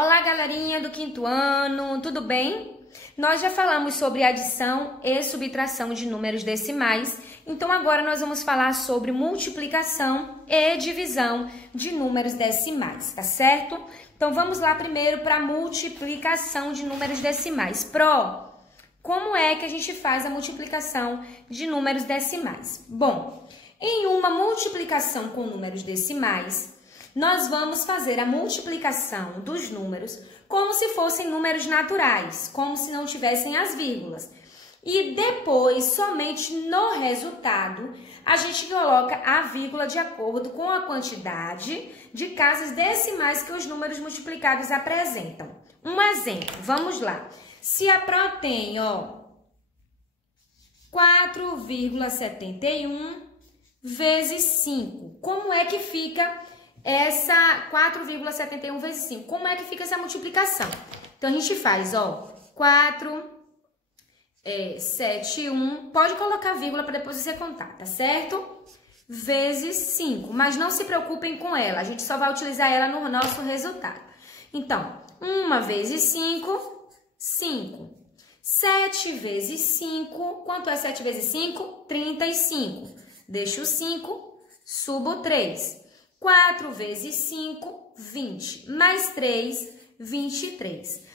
Olá, galerinha do quinto ano, tudo bem? Nós já falamos sobre adição e subtração de números decimais, então agora nós vamos falar sobre multiplicação e divisão de números decimais, tá certo? Então vamos lá primeiro para a multiplicação de números decimais. Como é que a gente faz a multiplicação de números decimais? Bom, em uma multiplicação com números decimais, nós vamos fazer a multiplicação dos números como se fossem números naturais, como se não tivessem as vírgulas. E depois, somente no resultado, a gente coloca a vírgula de acordo com a quantidade de casas decimais que os números multiplicados apresentam. Um exemplo, vamos lá. Se a Pro tem, 4,71 vezes 5, como é que fica essa 4,71 vezes 5? Como é que fica essa multiplicação? Então, a gente faz, 471, pode colocar vírgula para depois você contar, tá certo? Vezes 5, mas não se preocupem com ela, a gente só vai utilizar ela no nosso resultado. Então, 1 vezes 5, 5. 7 vezes 5, quanto é 7 vezes 5? 35. Deixo 5, subo 3. 4 vezes 5, 20. Mais 3, 23.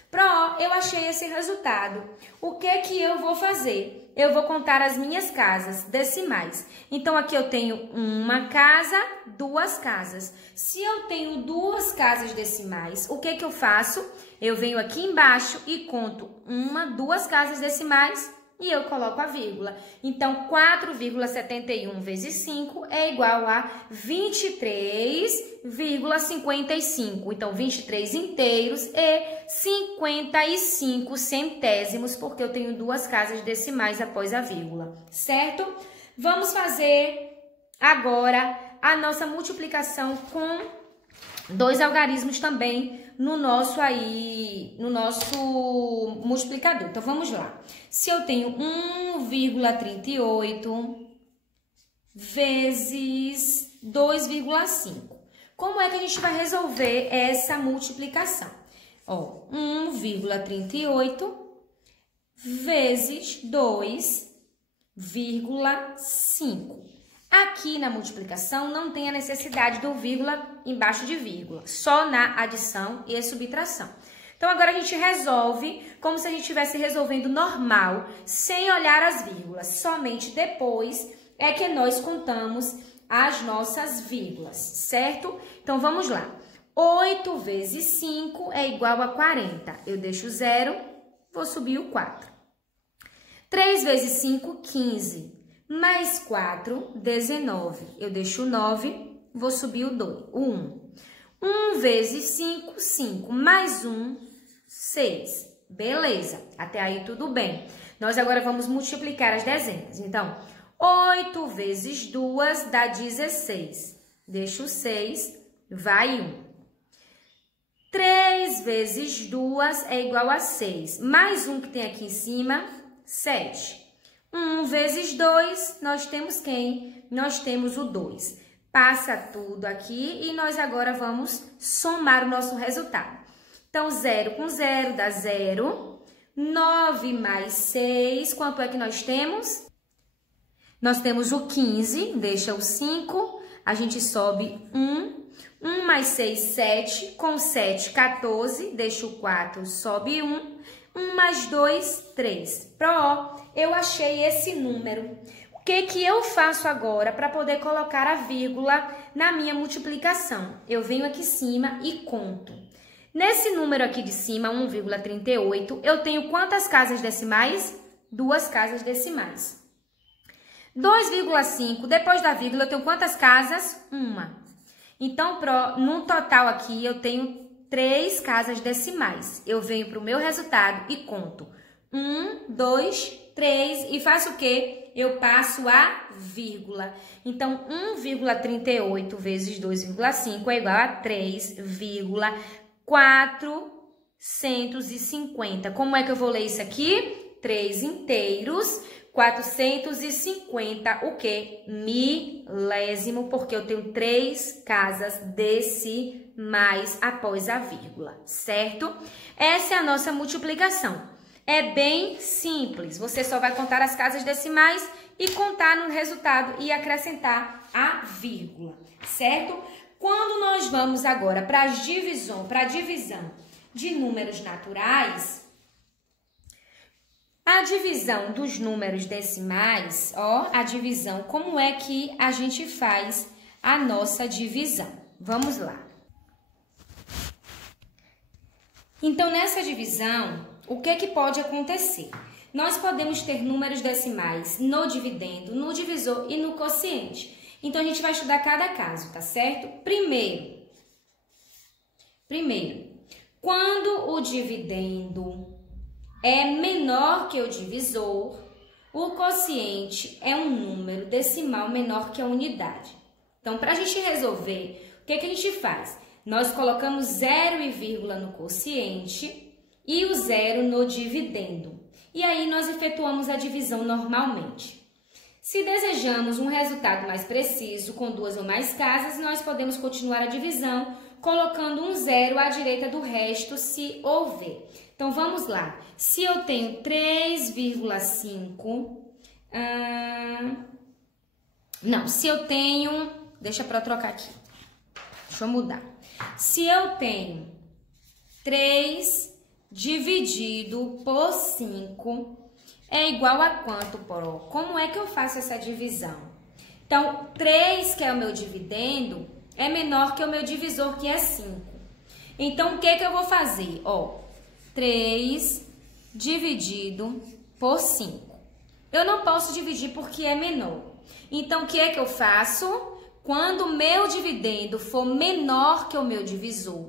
Eu achei esse resultado. O que eu vou fazer? Eu vou contar as minhas casas decimais. Então, aqui eu tenho uma casa, duas casas. Se eu tenho duas casas decimais, o que eu faço? Eu venho aqui embaixo e conto duas casas decimais e eu coloco a vírgula. Então, 4,71 vezes 5 é igual a 23,55. Então, 23 inteiros e 55 centésimos, porque eu tenho duas casas decimais após a vírgula, certo? Vamos fazer agora a nossa multiplicação com dois algarismos também no nosso multiplicador. Então, vamos lá. Se eu tenho 1,38 vezes 2,5, como é que a gente vai resolver essa multiplicação? 1,38 vezes 2,5. Aqui na multiplicação não tem a necessidade do vírgula embaixo de vírgula, só na adição e subtração. Então, agora a gente resolve como se a gente estivesse resolvendo normal, sem olhar as vírgulas. Somente depois é que nós contamos as nossas vírgulas, certo? Então, vamos lá. 8 vezes 5 é igual a 40. Eu deixo 0, vou subir o 4. 3 vezes 5, 15. Mais 4, 19. Eu deixo 9, vou subir o 1. 1 vezes 5, 5. Mais 1, 6. Beleza, até aí tudo bem. Nós agora vamos multiplicar as dezenas. Então, 8 vezes 2 dá 16. Deixo 6, vai 1. 3 vezes 2 é igual a 6. Mais 1 que tem aqui em cima, 7. 1 vezes 2, nós temos quem? Nós temos o 2. Passa tudo aqui e nós agora vamos somar o nosso resultado. Então, 0 com 0 dá 0. 9 mais 6, quanto é que nós temos? Nós temos o 15, deixa o 5, a gente sobe 1. 1 mais 6, 7. Com 7, 14, deixa o 4, sobe 1. 1 mais 2, 3. Eu achei esse número. O que eu faço agora para poder colocar a vírgula na minha multiplicação? Eu venho aqui em cima e conto. Nesse número aqui de cima, 1,38, eu tenho quantas casas decimais? Duas casas decimais. 2,5, depois da vírgula, eu tenho quantas casas? Uma. Então, no total aqui, eu tenho 3 casas decimais. Eu venho para o meu resultado e conto 1, 2, 3 e faço o quê? Eu passo a vírgula. Então, 1,38 vezes 2,5 é igual a 3,450. Como é que eu vou ler isso aqui? 3 inteiros 450, o quê? Milésimo, porque eu tenho 3 casas decimais após a vírgula, certo? Essa é a nossa multiplicação. É bem simples, você só vai contar as casas decimais e contar no resultado e acrescentar a vírgula, certo? Quando nós vamos agora para a divisão de números naturais, a divisão dos números decimais, ó, a divisão, como é que a gente faz a nossa divisão? Vamos lá. Então, nessa divisão, o que que pode acontecer? Nós podemos ter números decimais no dividendo, no divisor e no quociente. Então, a gente vai estudar cada caso, tá certo? Primeiro, quando o dividendo é menor que o divisor, o quociente é um número decimal menor que a unidade. Então, para a gente resolver, o que que a gente faz? Nós colocamos 0 e vírgula no quociente e o 0 no dividendo. E aí, nós efetuamos a divisão normalmente. Se desejamos um resultado mais preciso, com 2 ou mais casas, nós podemos continuar a divisão colocando um 0 à direita do resto, se houver. Então, vamos lá. Se eu tenho 3,5... se eu tenho... Deixa para eu trocar aqui. Deixa eu mudar. Se eu tenho 3 dividido por 5... é igual a quanto, Poró? Como é que eu faço essa divisão? Então, 3, que é o meu dividendo, é menor que o meu divisor, que é 5. Então, o que que eu vou fazer? Ó, 3 dividido por 5. Eu não posso dividir porque é menor. Então, o que é que eu faço? Quando o meu dividendo for menor que o meu divisor,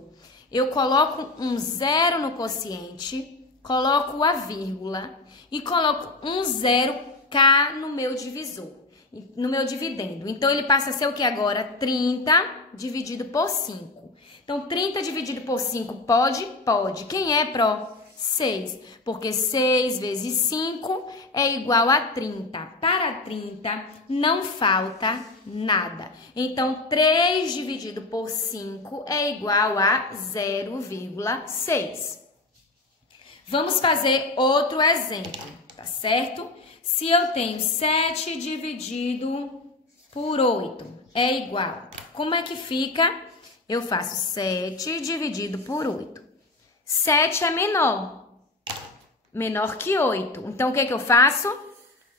eu coloco um 0 no quociente, coloco a vírgula e coloco um 0K no meu divisor, no meu dividendo. Então, ele passa a ser o que agora? 30 dividido por 5. Então, 30 dividido por 5 pode? Pode. Quem é, Pró? 6. Porque 6 vezes 5 é igual a 30. Para 30, não falta nada. Então, 3 dividido por 5 é igual a 0,6. Vamos fazer outro exemplo, tá certo? Se eu tenho 7 dividido por 8 é igual. Como é que fica? Eu faço 7 dividido por 8. 7 é menor que 8. Então, o que que eu faço?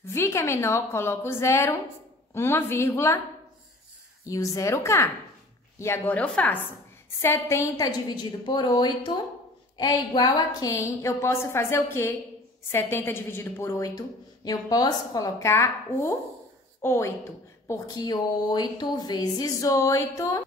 Vi que é menor, coloco 0, uma vírgula e o 0K. E agora eu faço 70 dividido por 8 é igual a quem? Eu posso fazer o quê? 70 dividido por 8. Eu posso colocar o 8, porque 8 vezes 8